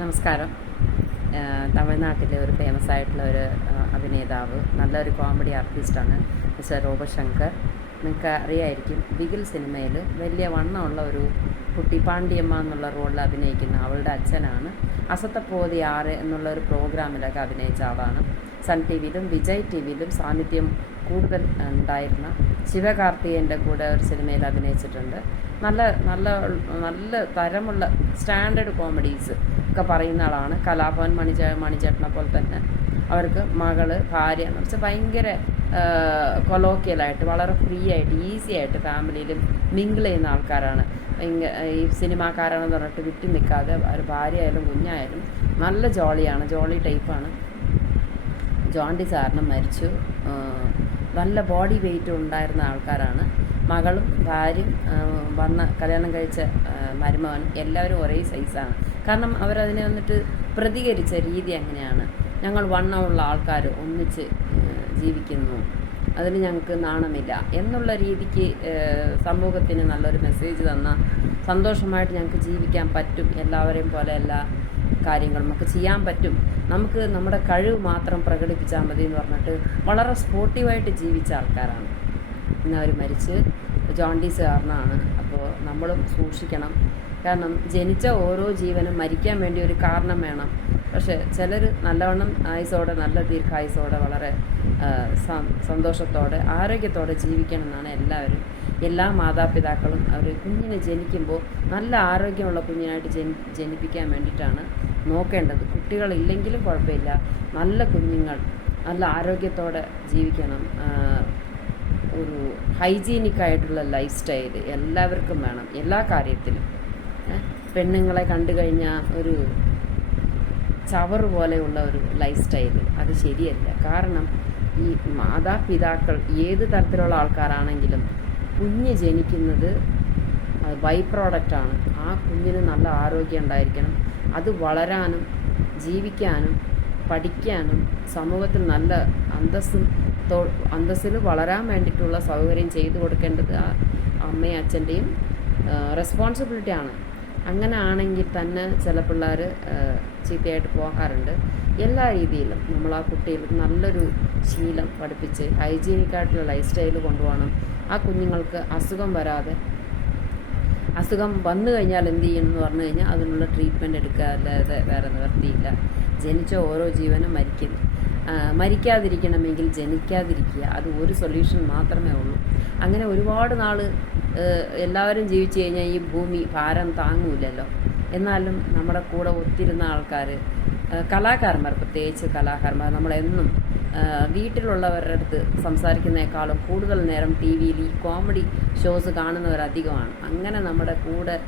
നമസ്കാരം. തമിഴ്നാട്ടിലെ ഒരു ഫേമസ് ആയിട്ടുള്ള ഒരു അഭിനേതാവ്, നല്ലൊരു കോമഡി ആർട്ടിസ്റ്റാണ് മിസ്റ്റർ റോബർട്ട് ശങ്കർ. നിങ്ങൾക്ക് അറിയായിരിക്കും, ബിഗിൽ സിനിമയിൽ വലിയ വണ്ണമുള്ള ഒരു കുട്ടി പാണ്ഡ്യമ്മ എന്നുള്ള റോളിൽ അഭിനയിക്കുന്ന അവളുടെ അച്ഛനാണ്. അസത്തപ്പോതി ആറ് എന്നുള്ള ഒരു പ്രോഗ്രാമിലൊക്കെ അഭിനയിച്ച ആളാണ്. സൺ ടി വിയിലും വിജയ് ടി വിയിലും സാന്നിധ്യം കൂടുതൽ ഉണ്ടായിരുന്ന ശിവകാർത്തികേയൻ്റെ കൂടെ ഒരു സിനിമയിൽ അഭിനയിച്ചിട്ടുണ്ട്. നല്ല നല്ല നല്ല തരമുള്ള സ്റ്റാൻഡേർഡ് കോമഡീസ് ഒക്കെ പറയുന്ന ആളാണ്. കലാഭവൻ മണിച്ചേട്ടനെ പോലെ തന്നെ അവർക്ക് മകള്, ഭാര്യ എന്ന് വെച്ചാൽ ഭയങ്കര കൊലോക്കിയലായിട്ട്, വളരെ ഫ്രീ ആയിട്ട്, ഈസി ആയിട്ട് ഫാമിലിയിലും മിങ്കിൾ ചെയ്യുന്ന ആൾക്കാരാണ്. ഈ സിനിമാക്കാരാണെന്ന് പറഞ്ഞിട്ട് വിട്ടു നിൽക്കാതെ ഒരു ഭാര്യ ആയാലും കുഞ്ഞായാലും നല്ല ജോളിയാണ്, ജോളി ടൈപ്പാണ്. ജോണ്ടിസ് കാരണം മരിച്ചു. നല്ല ബോഡി വെയിറ്റ് ഉണ്ടായിരുന്ന ആൾക്കാരാണ്. മകളും ഭാര്യയും വന്ന കല്യാണം കഴിച്ച മരുമകനും എല്ലാവരും ഒരേ സൈസാണ്. കാരണം അവരതിനെ വന്നിട്ട് പ്രതികരിച്ച രീതി അങ്ങനെയാണ്. ഞങ്ങൾ വണ്ണമുള്ള ആൾക്കാർ ഒന്നിച്ച് ജീവിക്കുന്നു, അതിന് ഞങ്ങൾക്ക് നാണമില്ല എന്നുള്ള രീതിക്ക് സമൂഹത്തിന് നല്ലൊരു മെസ്സേജ് തന്ന, സന്തോഷമായിട്ട് ഞങ്ങൾക്ക് ജീവിക്കാൻ പറ്റും, എല്ലാവരെയും പോലെ എല്ലാ കാര്യങ്ങളും നമുക്ക് ചെയ്യാൻ പറ്റും, നമുക്ക് നമ്മുടെ കഴിവ് മാത്രം പ്രകടിപ്പിച്ചാൽ മതി എന്ന് പറഞ്ഞിട്ട് വളരെ സ്പോർട്ടീവായിട്ട് ജീവിച്ച ആൾക്കാരാണ്. ഇന്ന് അവർ മരിച്ച്. ജോണ്ടീസ് കാരണമാണ്. അപ്പോൾ നമ്മളും സൂക്ഷിക്കണം. കാരണം ജനിച്ച ഓരോ ജീവനും മരിക്കാൻ വേണ്ടി ഒരു കാരണം വേണം. പക്ഷേ ചിലർ നല്ലവണ്ണം ആയുസോടെ, നല്ല ദീർഘായുസോടെ, വളരെ സന്തോഷത്തോടെ, ആരോഗ്യത്തോടെ ജീവിക്കണം എന്നാണ് എല്ലാവരും, എല്ലാ മാതാപിതാക്കളും അവർ കുഞ്ഞിനെ ജനിക്കുമ്പോൾ നല്ല ആരോഗ്യമുള്ള കുഞ്ഞിനായിട്ട് ജനിപ്പിക്കാൻ വേണ്ടിയിട്ടാണ് നോക്കേണ്ടത്. കുട്ടികളില്ലെങ്കിലും കുഴപ്പമില്ല, നല്ല കുഞ്ഞുങ്ങൾ നല്ല ആരോഗ്യത്തോടെ ജീവിക്കണം. ഒരു ഹൈജീനിക്കായിട്ടുള്ള ലൈഫ് സ്റ്റൈൽ എല്ലാവർക്കും വേണം, എല്ലാ കാര്യത്തിലും. പെണ്ണുങ്ങളെ കണ്ടു കഴിഞ്ഞാൽ ഒരു ചവറ് പോലെയുള്ള ഒരു ലൈഫ് സ്റ്റൈൽ അത് ശരിയല്ല. കാരണം ഈ മാതാപിതാക്കൾ ഏത് തരത്തിലുള്ള ആൾക്കാരാണെങ്കിലും കുഞ്ഞ് ജനിക്കുന്നത് ബൈ പ്രോഡക്റ്റാണ്. ആ കുഞ്ഞിന് നല്ല ആരോഗ്യം ഉണ്ടായിരിക്കണം. അത് വളരാനും ജീവിക്കാനും പഠിക്കാനും സമൂഹത്തിൽ നല്ല അന്തസ്സിൽ വളരാൻ വേണ്ടിയിട്ടുള്ള സൗകര്യം ചെയ്തു കൊടുക്കേണ്ടത് ആ അമ്മയും അച്ഛൻ്റെയും റെസ്പോൺസിബിലിറ്റിയാണ്. അങ്ങനെ ആണെങ്കിൽ തന്നെ ചില പിള്ളേർ ചീത്തയായിട്ട് പോകാറുണ്ട്. എല്ലാ രീതിയിലും നമ്മൾ ആ കുട്ടിയിൽ നല്ലൊരു ശീലം പഠിപ്പിച്ച് ഹൈജീനിക്കായിട്ടുള്ള ലൈഫ് സ്റ്റൈൽ കൊണ്ടുപോകണം. ആ കുഞ്ഞുങ്ങൾക്ക് അസുഖം വരാതെ, അസുഖം വന്നു കഴിഞ്ഞാൽ എന്ത് ചെയ്യണമെന്ന് പറഞ്ഞു കഴിഞ്ഞാൽ അതിനുള്ള ട്രീറ്റ്മെൻറ്റ് എടുക്കുക, അല്ലാതെ വേറെ നിവർത്തിയില്ല. ജനിച്ച ഓരോ ജീവനും മരിക്കാതിരിക്കണമെങ്കിൽ ജനിക്കാതിരിക്കുക, അത് ഒരു സൊല്യൂഷൻ മാത്രമേ ഉള്ളൂ. അങ്ങനെ ഒരുപാട് നാൾ എല്ലാവരും ജീവിച്ചു കഴിഞ്ഞാൽ ഈ ഭൂമി ഭാരം താങ്ങൂലല്ലോ. എന്നാലും നമ്മുടെ കൂടെ ഒത്തിരുന്ന ആൾക്കാർ, കലാകാരന്മാർ, പ്രത്യേകിച്ച് കലാകാരന്മാർ, നമ്മളെന്നും വീട്ടിലുള്ളവരുടെ അടുത്ത് സംസാരിക്കുന്നതിനേക്കാളും കൂടുതൽ നേരം ടി വിയിൽ ഈ കോമഡി ഷോസ് കാണുന്നവരധികമാണ്. അങ്ങനെ നമ്മുടെ കൂടെ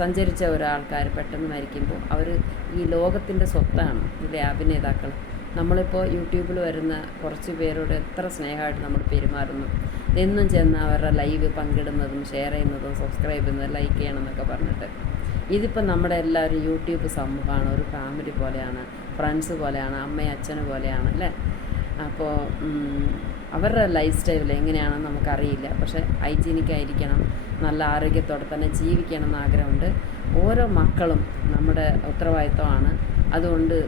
സഞ്ചരിച്ച ഒരാൾക്കാർ പെട്ടെന്ന് മരിക്കുമ്പോൾ അവർ ഈ ലോകത്തിൻ്റെ സ്വത്താണ്, ഇതിലെ അഭിനേതാക്കൾ. നമ്മളിപ്പോൾ യൂട്യൂബിൽ വരുന്ന കുറച്ച് പേരോട് എത്ര സ്നേഹമായിട്ട് നമ്മൾ പെരുമാറുന്നു. എന്നും ചെന്ന് അവരുടെ ലൈവ് പങ്കിടുന്നതും ഷെയർ ചെയ്യുന്നതും സബ്സ്ക്രൈബ് ചെയ്യുന്നതും ലൈക്ക് ചെയ്യണം എന്നൊക്കെ പറഞ്ഞിട്ട്. ഇതിപ്പോൾ നമ്മുടെ എല്ലാവരും യൂട്യൂബ് സമൂഹമാണ്, ഒരു ഫാമിലി പോലെയാണ്, ഫ്രണ്ട്സ് പോലെയാണ്, അമ്മയും അച്ഛനും പോലെയാണ് അല്ലേ. അപ്പോൾ അവരുടെ ലൈഫ് സ്റ്റൈൽ എങ്ങനെയാണെന്ന് നമുക്കറിയില്ല. പക്ഷേ ഹൈജീനിക്കായിരിക്കണം, നല്ല ആരോഗ്യത്തോടെ തന്നെ ജീവിക്കണം എന്ന് ആഗ്രഹമുണ്ട്. ഓരോ മക്കളും നമ്മുടെ ഉത്തരവാദിത്വമാണ്. അതുകൊണ്ട്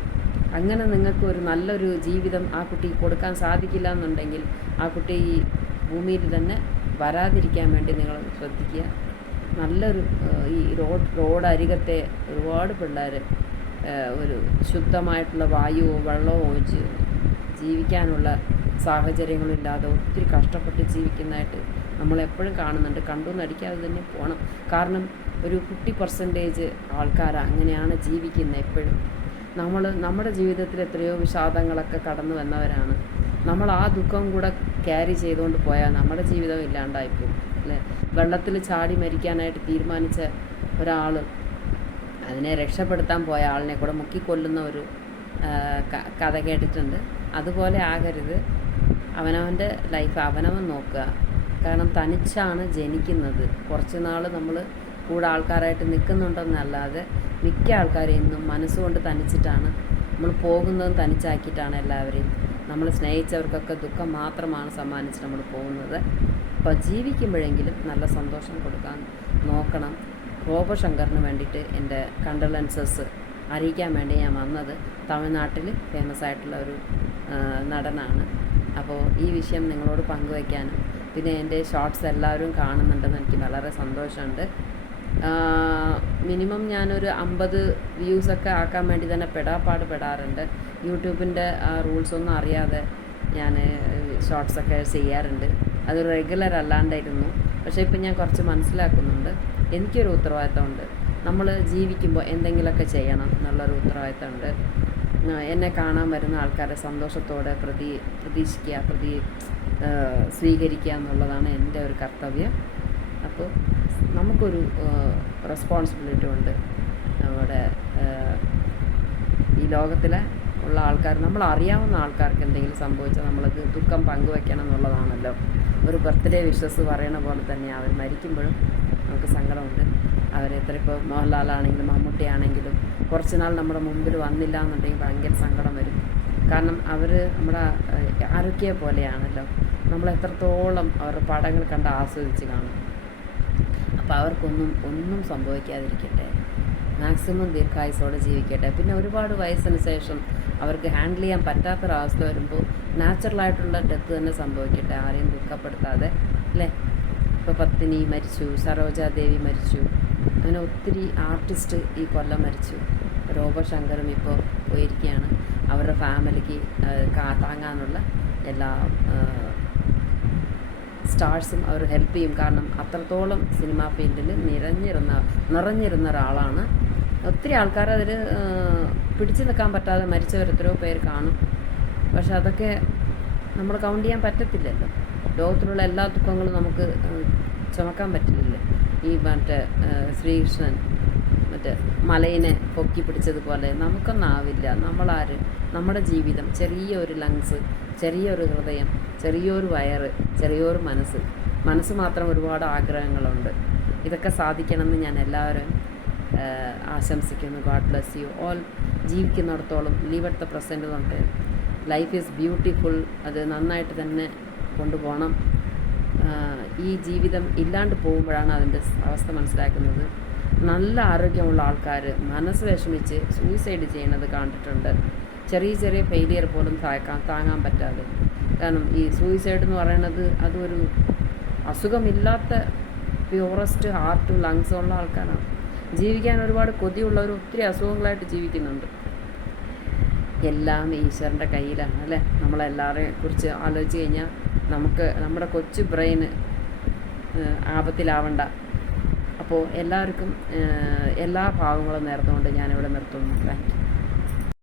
അങ്ങനെ നിങ്ങൾക്ക് ഒരു നല്ലൊരു ജീവിതം ആ കുട്ടിക്ക് കൊടുക്കാൻ സാധിക്കില്ല എന്നുണ്ടെങ്കിൽ ആ കുട്ടി ഈ ഭൂമിയിൽ തന്നെ വരാതിരിക്കാൻ വേണ്ടി നിങ്ങൾ ശ്രദ്ധിക്കുക. നല്ലൊരു ഈ റോഡ് അരികത്തെ ഒരുപാട് പിള്ളേർ ഒരു ശുദ്ധമായിട്ടുള്ള വായുവോ വെള്ളമോ ഒഴിച്ച് ജീവിക്കാനുള്ള സാഹചര്യങ്ങളില്ലാതെ ഒത്തിരി കഷ്ടപ്പെട്ട് ജീവിക്കുന്നതായിട്ട് നമ്മളെപ്പോഴും കാണുന്നുണ്ട്. കണ്ടു നടിക്കാതെ തന്നെ പോകണം. കാരണം ഒരു 50% ആൾക്കാർ അങ്ങനെയാണ് ജീവിക്കുന്നത് എപ്പോഴും. നമ്മുടെ ജീവിതത്തിൽ എത്രയോ വിഷാദങ്ങളൊക്കെ കടന്നു വന്നവരാണ്. നമ്മൾ ആ ദുഃഖം കൂടെ ക്യാരി ചെയ്തുകൊണ്ട് പോയാൽ നമ്മുടെ ജീവിതം ഇല്ലാണ്ടായിപ്പോകും അല്ലേ. വെള്ളത്തിൽ ചാടി മരിക്കാനായിട്ട് തീരുമാനിച്ച ഒരാൾ അതിനെ രക്ഷപ്പെടുത്താൻ പോയ ആളിനെ കൂടെ മുക്കിക്കൊല്ലുന്ന ഒരു കഥ കേട്ടിട്ടുണ്ട്. അതുപോലെ ആകരുത്. അവനവൻ്റെ ലൈഫ് അവനവൻ നോക്കുക. കാരണം തനിച്ചാണ് ജനിക്കുന്നത്. കുറച്ച് നാൾ നമ്മൾ കൂടെ ആൾക്കാരായിട്ട് നിൽക്കുന്നുണ്ടെന്നല്ലാതെ മിക്ക ആൾക്കാരെയും ഇന്നും മനസ്സുകൊണ്ട് തനിച്ചിട്ടാണ് നമ്മൾ പോകുന്നതും. തനിച്ചാക്കിയിട്ടാണ് എല്ലാവരെയും. നമ്മൾ സ്നേഹിച്ചവർക്കൊക്കെ ദുഃഖം മാത്രമാണ് സമ്മാനിച്ച് നമ്മൾ പോകുന്നത്. അപ്പോൾ ജീവിക്കുമ്പോഴെങ്കിലും നല്ല സന്തോഷം കൊടുക്കാൻ നോക്കണം. റോബർട്ട് ശങ്കറിന് വേണ്ടിയിട്ട് എൻ്റെ കണ്ടോലൻസസ് അറിയിക്കാൻ വേണ്ടി ഞാൻ വന്നത്. തമിഴ്നാട്ടിൽ ഫേമസ് ആയിട്ടുള്ള ഒരു നടനാണ്. അപ്പോൾ ഈ വിഷയം നിങ്ങളോട് പങ്കുവയ്ക്കാനും പിന്നെ എൻ്റെ ഷോർട്സ് എല്ലാവരും കാണുന്നുണ്ടെന്ന് എനിക്ക് വളരെ സന്തോഷമുണ്ട്. മിനിമം ഞാനൊരു 50 വ്യൂസൊക്കെ ആക്കാൻ വേണ്ടി തന്നെ പെടാറുണ്ട്. യൂട്യൂബിൻ്റെ റൂൾസൊന്നും അറിയാതെ ഞാൻ ഷോർട്സൊക്കെ ചെയ്യാറുണ്ട്. അത് റെഗുലർ അല്ലാണ്ടായിരുന്നു. പക്ഷേ ഇപ്പം ഞാൻ കുറച്ച് മനസ്സിലാക്കുന്നുണ്ട്. എനിക്കൊരു ഉത്തരവാദിത്തമുണ്ട്. നമ്മൾ ജീവിക്കുമ്പോൾ എന്തെങ്കിലുമൊക്കെ ചെയ്യണം എന്നുള്ളൊരു ഉത്തരവാദിത്തമുണ്ട്. എന്നെ കാണാൻ വരുന്ന ആൾക്കാരെ സന്തോഷത്തോടെ പ്രതീക്ഷിക്കുക, സ്വീകരിക്കുക എന്നുള്ളതാണ് എൻ്റെ ഒരു കർത്തവ്യം. അപ്പോൾ നമുക്കൊരു റെസ്പോൺസിബിലിറ്റി ഉണ്ട്. നമ്മുടെ ഈ ലോകത്തിലെ ഉള്ള ആൾക്കാർ, നമ്മൾ അറിയാവുന്ന ആൾക്കാർക്ക് എന്തെങ്കിലും സംഭവിച്ചാൽ നമ്മളത് ദുഃഖം പങ്കുവയ്ക്കണം എന്നുള്ളതാണല്ലോ. ഒരു ബർത്ത്ഡേ വിഷസ് പറയണ പോലെ തന്നെ അവർ മരിക്കുമ്പോഴും നമുക്ക് സങ്കടമുണ്ട്. അവരെത്ര ഇപ്പോൾ മോഹൻലാലാണെങ്കിലും മമ്മൂട്ടിയാണെങ്കിലും കുറച്ച് നാൾ നമ്മുടെ മുമ്പിൽ വന്നില്ല എന്നുണ്ടെങ്കിൽ ഭയങ്കര സങ്കടം വരും. കാരണം അവർ നമ്മുടെ ആരോഗ്യ പോലെയാണല്ലോ. നമ്മൾ എത്രത്തോളം അവരുടെ പടങ്ങൾ കണ്ട് ആസ്വദിച്ച് കാണും. അപ്പോൾ അവർക്കൊന്നും സംഭവിക്കാതിരിക്കട്ടെ, മാക്സിമം ദീർഘായുസോടെ ജീവിക്കട്ടെ. പിന്നെ ഒരുപാട് വയസ്സിന് ശേഷം അവർക്ക് ഹാൻഡിൽ ചെയ്യാൻ പറ്റാത്തൊരവസ്ഥ വരുമ്പോൾ നാച്ചുറലായിട്ടുള്ള ഡെത്ത് തന്നെ സംഭവിക്കട്ടെ, ആരെയും ദുഃഖപ്പെടുത്താതെ, അല്ലേ? ഇപ്പോൾ പത്മിനി മരിച്ചു, സരോജാദേവി മരിച്ചു, അങ്ങനെ ഒത്തിരി ആർട്ടിസ്റ്റ് ഈ കൊല്ലം മരിച്ചു. രോബശങ്കറും ഇപ്പോൾ പോയിരിക്കുകയാണ്. അവരുടെ ഫാമിലിക്ക് താങ്ങാനുള്ള എല്ലാ സ്റ്റാർസും അവർ ഹെൽപ്പ് ചെയ്യും. കാരണം അത്രത്തോളം സിനിമാ ഫീൽഡിൽ നിറഞ്ഞിരുന്ന ഒരാളാണ്. ഒത്തിരി ആൾക്കാർ അതിൽ പിടിച്ചു നിൽക്കാൻ പറ്റാതെ മരിച്ചവർ എത്രയോ പേര് കാണും. പക്ഷെ അതൊക്കെ നമ്മൾ കൗണ്ട് ചെയ്യാൻ പറ്റത്തില്ലല്ലോ. ലോകത്തിലുള്ള എല്ലാ ദുഃഖങ്ങളും നമുക്ക് ചുമക്കാൻ പറ്റില്ലല്ലോ. ഈ ശ്രീകൃഷ്ണൻ മലയിനെ പൊക്കി പിടിച്ചതുപോലെ നമുക്കൊന്നാവില്ല. നമ്മളാര്, നമ്മുടെ ജീവിതം, ചെറിയൊരു ലങ്സ്, ചെറിയൊരു ഹൃദയം, ചെറിയൊരു വയറ്, ചെറിയൊരു മനസ്സ് മാത്രം ഒരുപാട് ആഗ്രഹങ്ങളുണ്ട്. ഇതൊക്കെ സാധിക്കണമെന്ന് ഞാൻ എല്ലാവരും ആശംസിക്കുന്നു. God bless you all. ജീവിക്കുന്നിടത്തോളം ലീവ് അറ്റ് ദ പ്രസൻറ്റ് തൊട്ട് ലൈഫ് ഈസ് ബ്യൂട്ടിഫുൾ. അത് നന്നായിട്ട് തന്നെ കൊണ്ടുപോകണം. ഈ ജീവിതം ഇല്ലാണ്ട് പോകുമ്പോഴാണ് അതിൻ്റെ അവസ്ഥ മനസ്സിലാക്കുന്നത്. നല്ല ആരോഗ്യമുള്ള ആൾക്കാർ മനസ്സ് വിഷമിച്ച് സൂയിസൈഡ് ചെയ്യണത് കണ്ടിട്ടുണ്ട്. ചെറിയ ഫെയിലിയർ പോലും താങ്ങാൻ പറ്റാതെ. കാരണം ഈ സൂയിസൈഡ് എന്ന് പറയുന്നത് അതൊരു അസുഖമില്ലാത്ത പ്യൂറസ്റ്റ് ഹാർട്ടും ലങ്സും ഉള്ള ആൾക്കാരാണ്. ജീവിക്കാൻ ഒരുപാട് കൊതിയുള്ളവർ ഒത്തിരി അസുഖങ്ങളായിട്ട് ജീവിക്കുന്നുണ്ട്. എല്ലാം ഈശ്വരൻ്റെ കയ്യിലാണ്, അല്ലേ? നമ്മളെല്ലാവരെയും കുറിച്ച് ആലോചിച്ച് കഴിഞ്ഞാൽ നമ്മുടെ കൊച്ചു ബ്രെയിന് ആപത്തിലാവണ്ട. അപ്പോൾ എല്ലാവർക്കും എല്ലാ ഭാവങ്ങളും നേർന്നുകൊണ്ട് ഞാനിവിടെ നിർത്തുന്നു. Thank you.